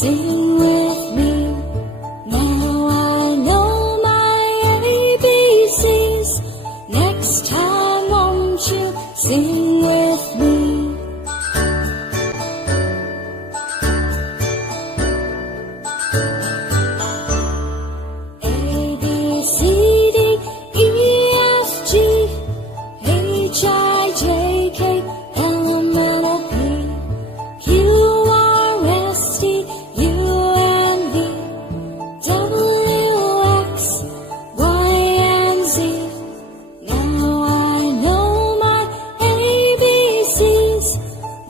Sing with me. Now I know my ABCs. Next time won't you sing with me? A, B, C, D, E, F, G, H, I, J, K, L, M, N, O, P, Q, R, S, T, U, N, V, W, X, Y, and Z. Now I know my ABCs.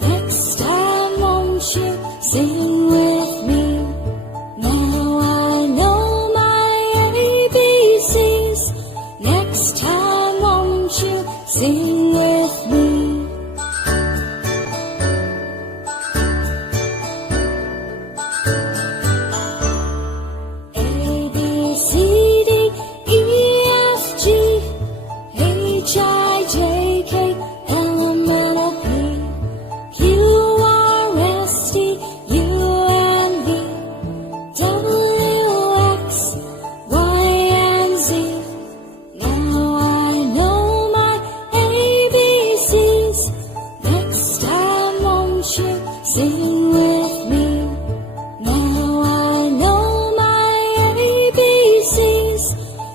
Next time won't you sing with me? Now I know my ABCs. Next time won't you sing with me? A, B, C, D, E, F, G, H, I, J, K, L, M, N, O, P, Q, R, S, T, U, N, V, W, X, Y, and Z. Now I know my ABCs. Next time won't you sing with me? Now I know my ABCs.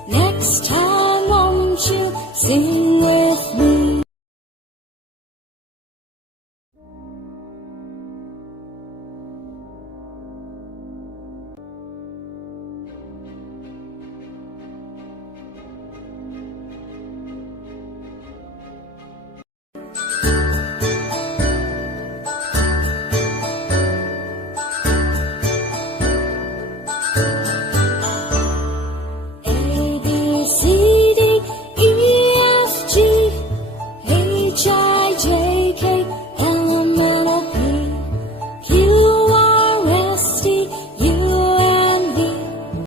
Next time won't you sing with me?